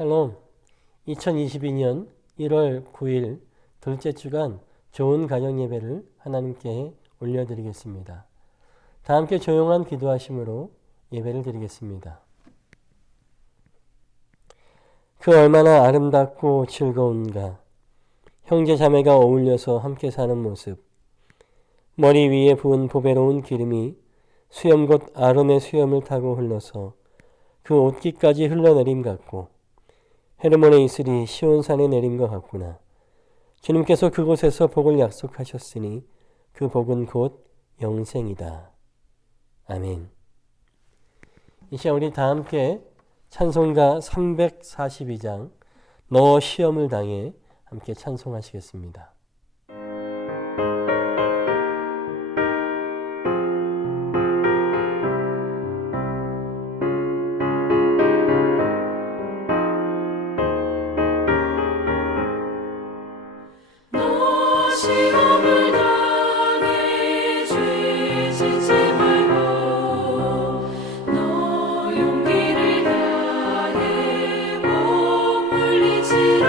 샬롬. 2022년 1월 9일 둘째 주간 좋은 가정 예배를 하나님께 올려드리겠습니다. 다 함께 조용한 기도하심으로 예배를 드리겠습니다. 그 얼마나 아름답고 즐거운가. 형제 자매가 어울려서 함께 사는 모습. 머리 위에 부은 보배로운 기름이 수염 곧 아론의 수염을 타고 흘러서 그 옷깃까지 흘러내림 같고 헤르몬의 이슬이 시온산에 내린 것 같구나. 주님께서 그곳에서 복을 약속하셨으니 그 복은 곧 영생이다. 아멘. 이 시간 우리 다 함께 찬송가 342장 너 시험을 당해 함께 찬송하시겠습니다. 시험을 당해 죄 짓지 말고 너 용기를 다해 못 물리치라.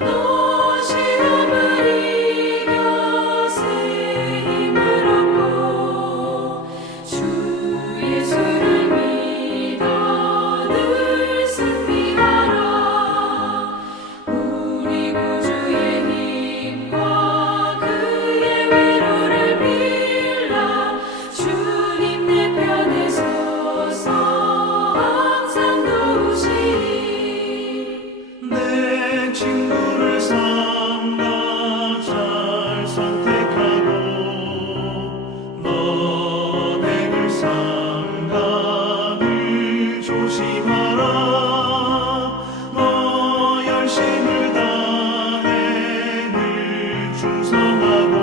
너 시험을 이겨 새 힘을 얻고 주 예수를 믿어 늘 승리하라. 우리 구주의 힘과 그의 위로를 빌라. 주님 내 편에 서서 항상 도우시리. 내 친구를 삼가 잘 선택하고 너행을 삼가 늘 조심하라. 너 열심을 다해 늘 충성하고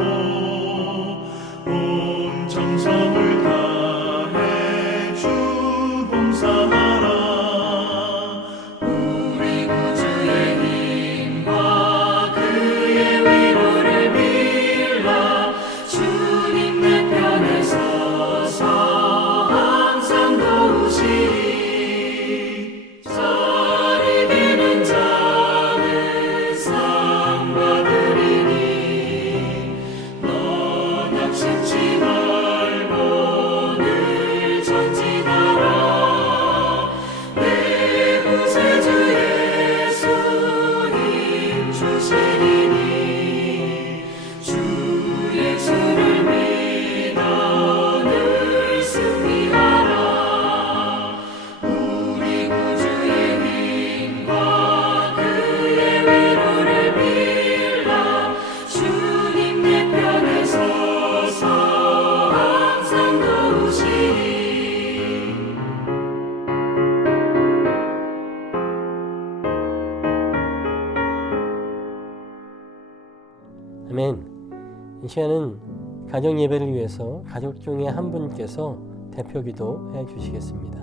온 정성을 다해 주 봉사하라. 우리 구주의 힘과 그의 위로를 빌라. 주님 내 편에 서서 항상 도우시리. 잘 이기는 자는 상 받으리니 너 낙심치 말고 늘 전진하라. 내 구세주 예수 힘 주시리니 주 예수를 믿어 늘 승리하라. 우리 구주의 힘과 그의 위로를 빌라. 주님 내 편에 서서 항상 도우시리. 아멘. 이 시간은 가정 예배를 위해서 가족 중에 한 분께서 대표 기도해 주시겠습니다.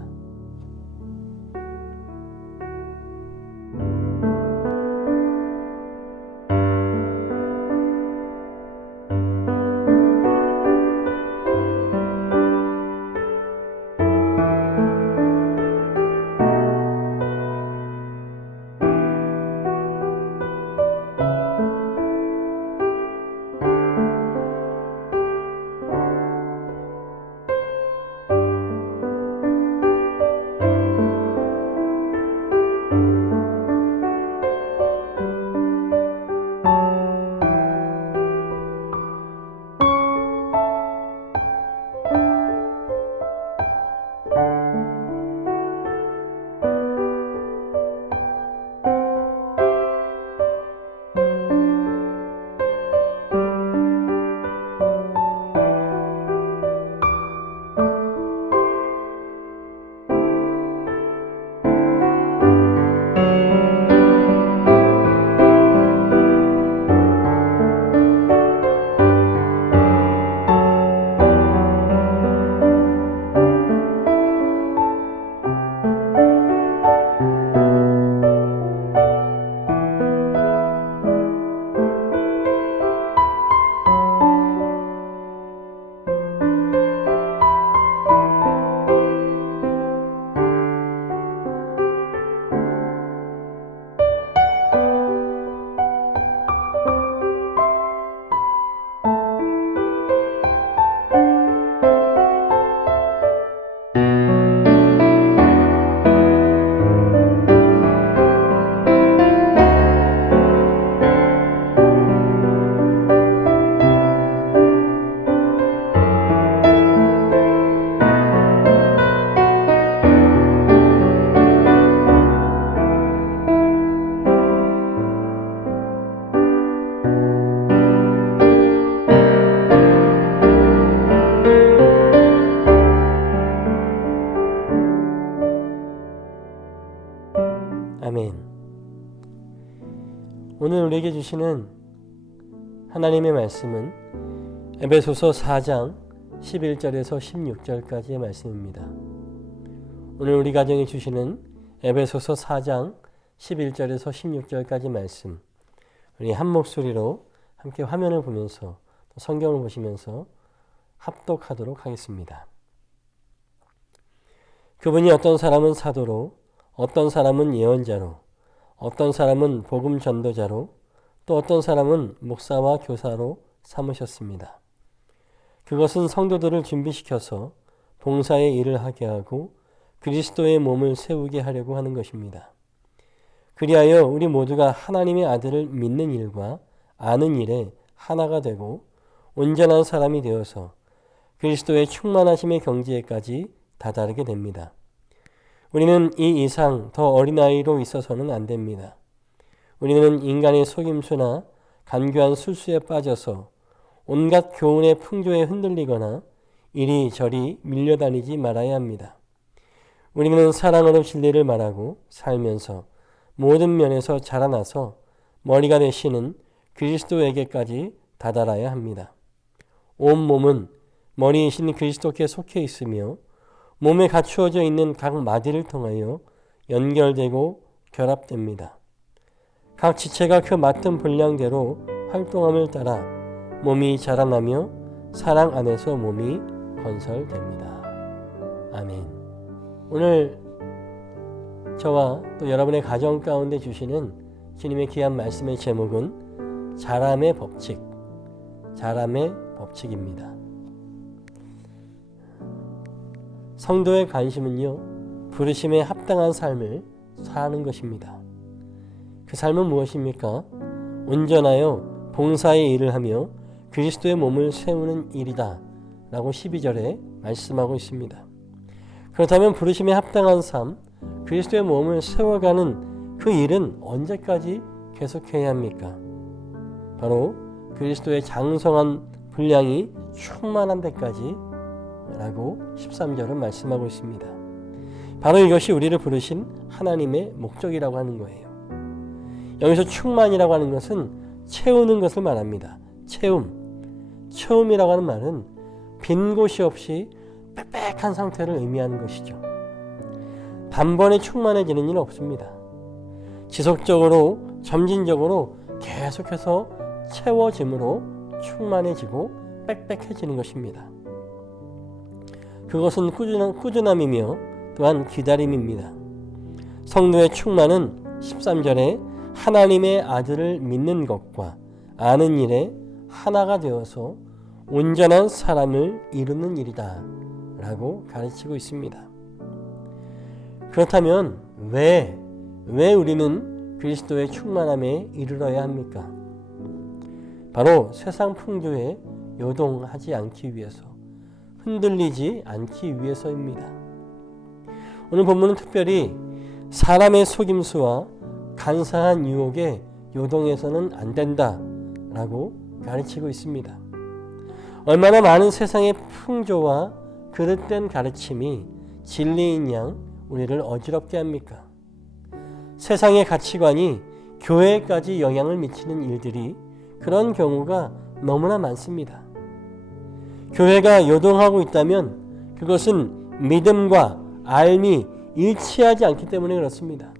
오늘 우리에게 주시는 하나님의 말씀은 에베소서 4장 11절에서 16절까지의 말씀입니다. 오늘 우리 가정에 주시는 에베소서 4장 11절에서 16절까지 말씀, 우리 한 목소리로 함께 화면을 보면서 성경을 보시면서 합독하도록 하겠습니다. 그분이 어떤 사람은 사도로, 어떤 사람은 예언자로, 어떤 사람은 복음 전도자로, 또 어떤 사람은 목사와 교사로 삼으셨습니다. 그것은 성도들을 준비시켜서 봉사의 일을 하게 하고 그리스도의 몸을 세우게 하려고 하는 것입니다. 그리하여 우리 모두가 하나님의 아들을 믿는 일과 아는 일에 하나가 되고 온전한 사람이 되어서 그리스도의 충만하심의 경지에까지 다다르게 됩니다. 우리는 이 이상 더 어린아이로 있어서는 안 됩니다. 우리는 인간의 속임수나 간교한 술수에 빠져서 온갖 교훈의 풍조에 흔들리거나 이리저리 밀려다니지 말아야 합니다. 우리는 사랑으로 진리를 말하고 살면서 모든 면에서 자라나서 머리가 되시는 그리스도에게까지 다다라야 합니다. 온 몸은 머리이신 그리스도께 속해 있으며 몸에 갖추어져 있는 각 마디를 통하여 연결되고 결합됩니다. 각 지체가 그 맡은 분량대로 활동함을 따라 몸이 자라나며 사랑 안에서 몸이 건설됩니다. 아멘. 오늘 저와 또 여러분의 가정 가운데 주시는 주님의 귀한 말씀의 제목은 자람의 법칙, 자람의 법칙입니다. 성도의 관심은요, 부르심에 합당한 삶을 사는 것입니다. 그 삶은 무엇입니까? 온전하여 봉사의 일을 하며 그리스도의 몸을 세우는 일이다 라고 12절에 말씀하고 있습니다. 그렇다면 부르심에 합당한 삶, 그리스도의 몸을 세워가는 그 일은 언제까지 계속해야 합니까? 바로 그리스도의 장성한 분량이 충만한 데까지 라고 13절은 말씀하고 있습니다. 바로 이것이 우리를 부르신 하나님의 목적이라고 하는 거예요. 여기서 충만이라고 하는 것은 채우는 것을 말합니다. 채움이라고 하는 말은 빈 곳이 없이 빽빽한 상태를 의미하는 것이죠. 단번에 충만해지는 일은 없습니다. 지속적으로 점진적으로 계속해서 채워짐으로 충만해지고 빽빽해지는 것입니다. 그것은 꾸준함이며 또한 기다림입니다. 성도의 충만은 13절에 하나님의 아들을 믿는 것과 아는 일에 하나가 되어서 온전한 사람을 이루는 일이다 라고 가르치고 있습니다. 그렇다면 왜 우리는 그리스도의 충만함에 이르러야 합니까? 바로 세상 풍조에 요동하지 않기 위해서, 흔들리지 않기 위해서입니다. 오늘 본문은 특별히 사람의 속임수와 간사한 유혹에 요동해서는 안 된다 라고 가르치고 있습니다. 얼마나 많은 세상의 풍조와 그릇된 가르침이 진리인 양 우리를 어지럽게 합니까? 세상의 가치관이 교회에까지 영향을 미치는 일들이 그런 경우가 너무나 많습니다. 교회가 요동하고 있다면 그것은 믿음과 알미 일치하지 않기 때문에 그렇습니다.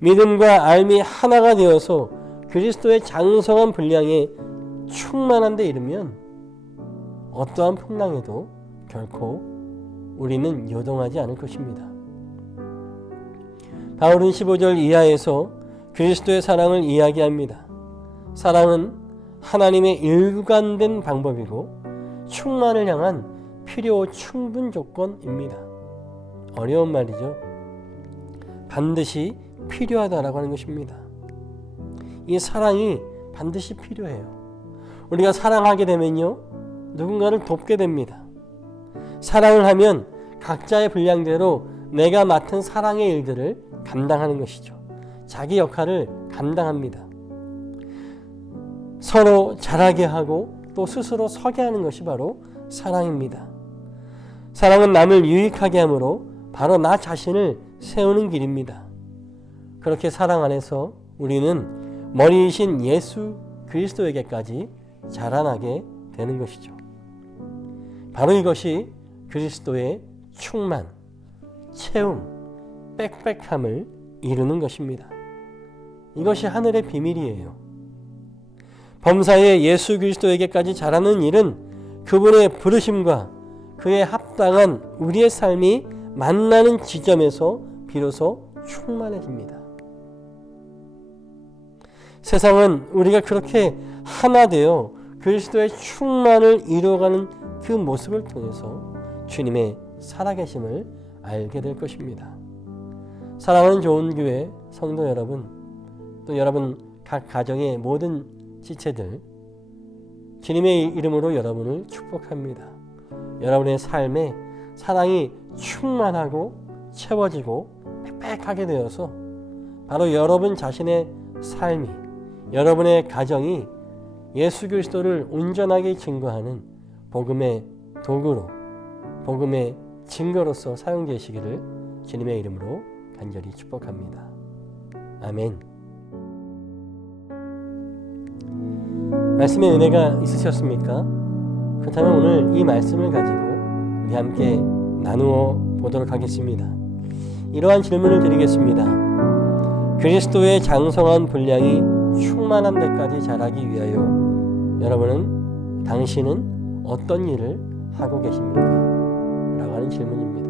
믿음과 알미 하나가 되어서 그리스도의 장성한 분량에 충만한 데 이르면 어떠한 풍랑에도 결코 우리는 요동하지 않을 것입니다. 바울은 15절 이하에서 그리스도의 사랑을 이야기합니다. 사랑은 하나님의 일관된 방법이고 충만을 향한 필요 충분 조건입니다. 어려운 말이죠. 반드시 필요하다라고 하는 것입니다. 이 사랑이 반드시 필요해요. 우리가 사랑하게 되면요, 누군가를 돕게 됩니다. 사랑을 하면 각자의 분량대로 내가 맡은 사랑의 일들을 감당하는 것이죠. 자기 역할을 감당합니다. 서로 잘하게 하고 또 스스로 서게 하는 것이 바로 사랑입니다. 사랑은 남을 유익하게 함으로 바로 나 자신을 세우는 길입니다. 그렇게 사랑 안에서 우리는 머리이신 예수 그리스도에게까지 자라나게 되는 것이죠. 바로 이것이 그리스도의 충만, 채움, 빽빽함을 이루는 것입니다. 이것이 하늘의 비밀이에요. 범사의 예수 그리스도에게까지 자라는 일은 그분의 부르심과 그에 합당한 우리의 삶이 만나는 지점에서 비로소 충만해집니다. 세상은 우리가 그렇게 하나 되어 그리스도의 충만을 이루어가는 그 모습을 통해서 주님의 살아계심을 알게 될 것입니다. 사랑하는 좋은 교회 성도 여러분, 또 여러분 각 가정의 모든 지체들, 주님의 이름으로 여러분을 축복합니다. 여러분의 삶에 사랑이 충만하고 채워지고 빽빽하게 되어서 바로 여러분 자신의 삶이, 여러분의 가정이 예수 그리스도를 온전하게 증거하는 복음의 도구로, 복음의 증거로서 사용되시기를 주님의 이름으로 간절히 축복합니다. 아멘. 말씀의 은혜가 있으셨습니까? 그렇다면 오늘 이 말씀을 가지고 우리 함께 나누어 보도록 하겠습니다. 이러한 질문을 드리겠습니다. 그리스도의 장성한 분량이 충만한 데까지 자라기 위하여 여러분은, 당신은 어떤 일을 하고 계십니까? 라고 하는 질문입니다.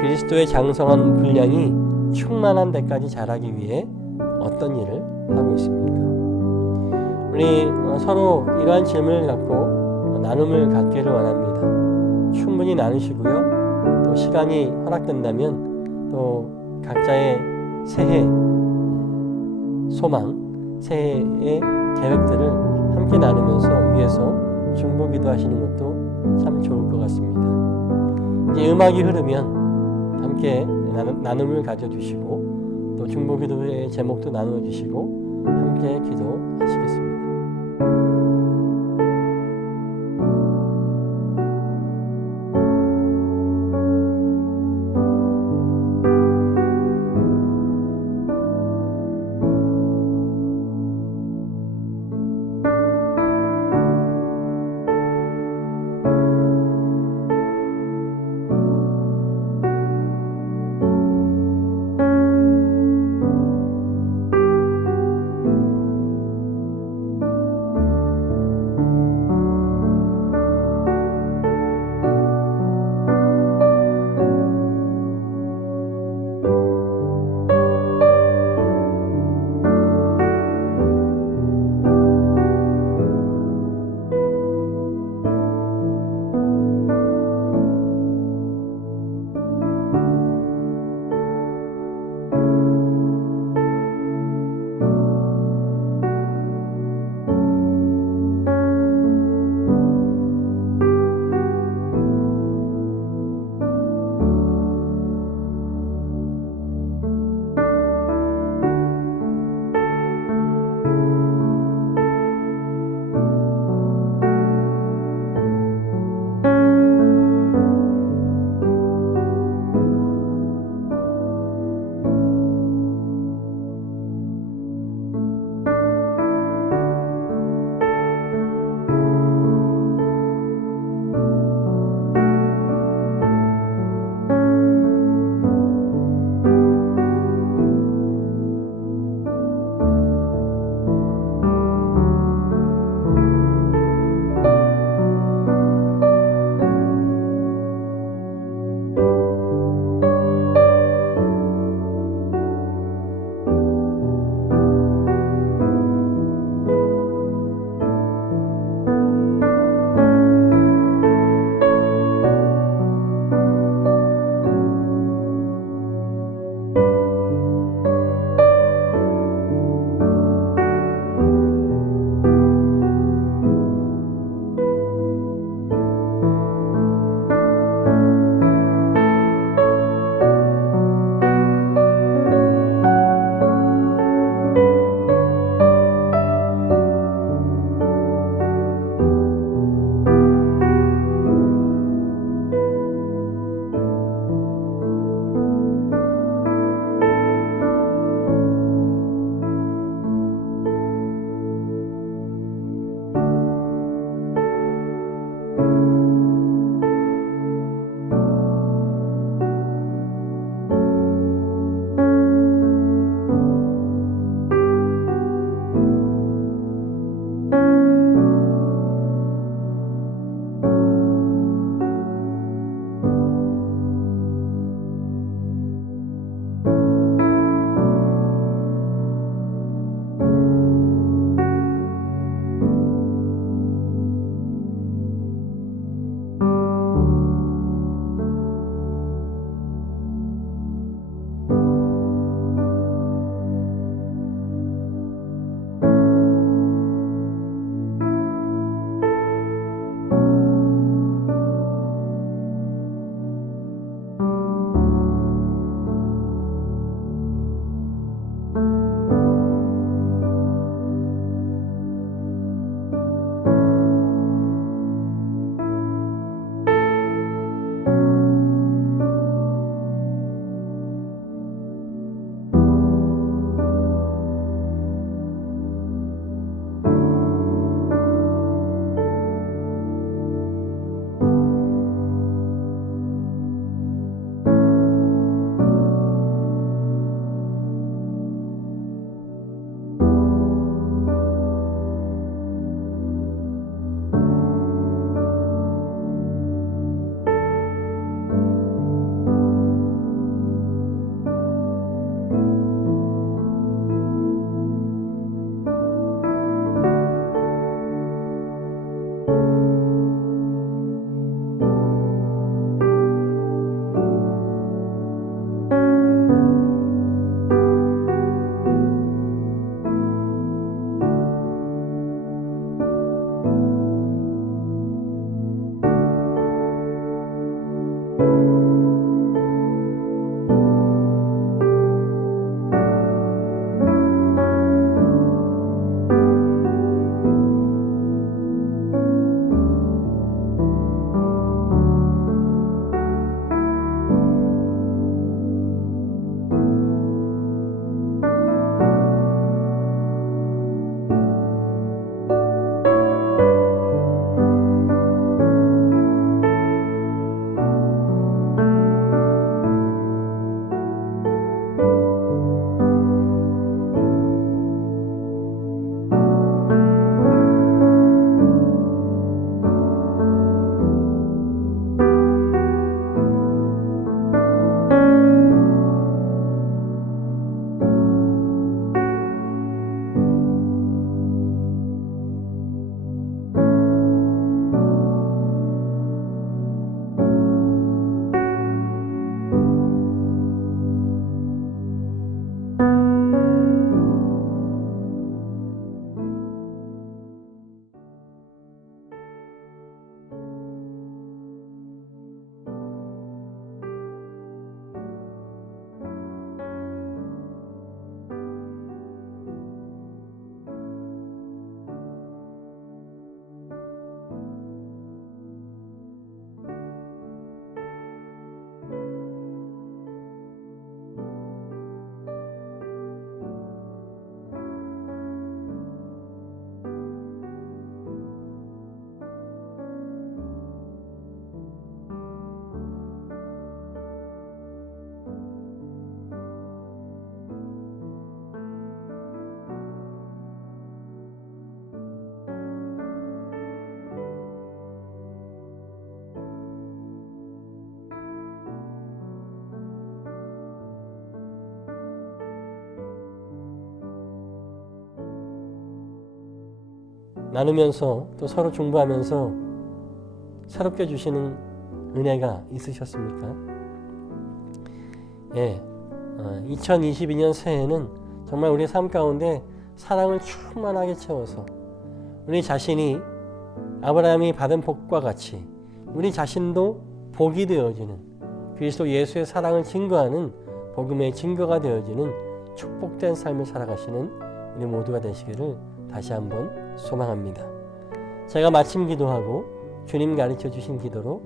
그리스도의 장성한 분량이 충만한 데까지 자라기 위해 어떤 일을 하고 있습니까? 우리 서로 이러한 질문을 갖고 나눔을 갖기를 원합니다. 충분히 나누시고요. 또 시간이 허락된다면 또 각자의 새해 소망, 새해의 계획들을 함께 나누면서 위에서 중보기도 하시는 것도 참 좋을 것 같습니다. 이제 음악이 흐르면 함께 나눔을 가져주시고 또 중보기도의 제목도 나누어주시고 함께 기도하시겠습니다. 나누면서 또 서로 중보하면서 새롭게 주시는 은혜가 있으셨습니까? 예, 2022년 새해는 정말 우리 삶 가운데 사랑을 충만하게 채워서 우리 자신이 아브라함이 받은 복과 같이 우리 자신도 복이 되어지는 그리스도 예수의 사랑을 증거하는 복음의 증거가 되어지는 축복된 삶을 살아가시는 우리 모두가 되시기를 다시 한번 소망합니다. 제가 마침 기도하고 주님 가르쳐 주신 기도로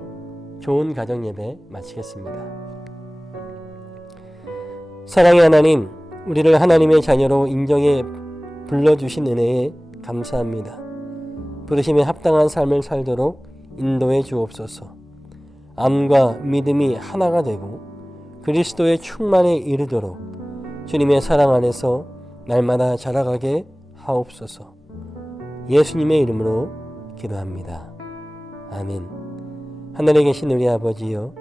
좋은 가정 예배 마치겠습니다. 사랑의 하나님, 우리를 하나님의 자녀로 인정해 불러주신 은혜에 감사합니다. 부르심에 합당한 삶을 살도록 인도해 주옵소서. 암과 믿음이 하나가 되고 그리스도의 충만에 이르도록 주님의 사랑 안에서 날마다 자라가게 하옵소서. 예수님의 이름으로 기도합니다. 아멘. 하늘에 계신 우리 아버지여,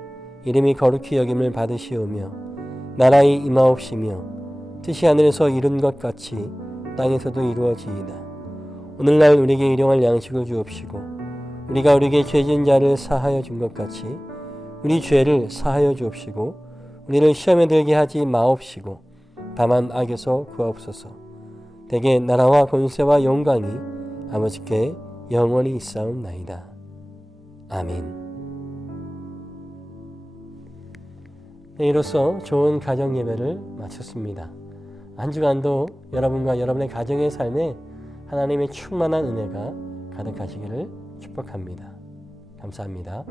이름이 거룩히 여김을 받으시오며 나라의 임하옵시며 뜻이 하늘에서 이룬 것 같이 땅에서도 이루어지이다. 오늘날 우리에게 일용할 양식을 주옵시고 우리가 우리에게 죄진 자를 사하여 준 것 같이 우리 죄를 사하여 주옵시고 우리를 시험에 들게 하지 마옵시고 다만 악에서 구하옵소서. 대개 나라와 권세와 영광이 아버지께 영원히 있사옵나이다. 아멘. 네, 이로써 좋은 가정 예배를 마쳤습니다. 한 주간도 여러분과 여러분의 가정의 삶에 하나님의 충만한 은혜가 가득하시기를 축복합니다. 감사합니다.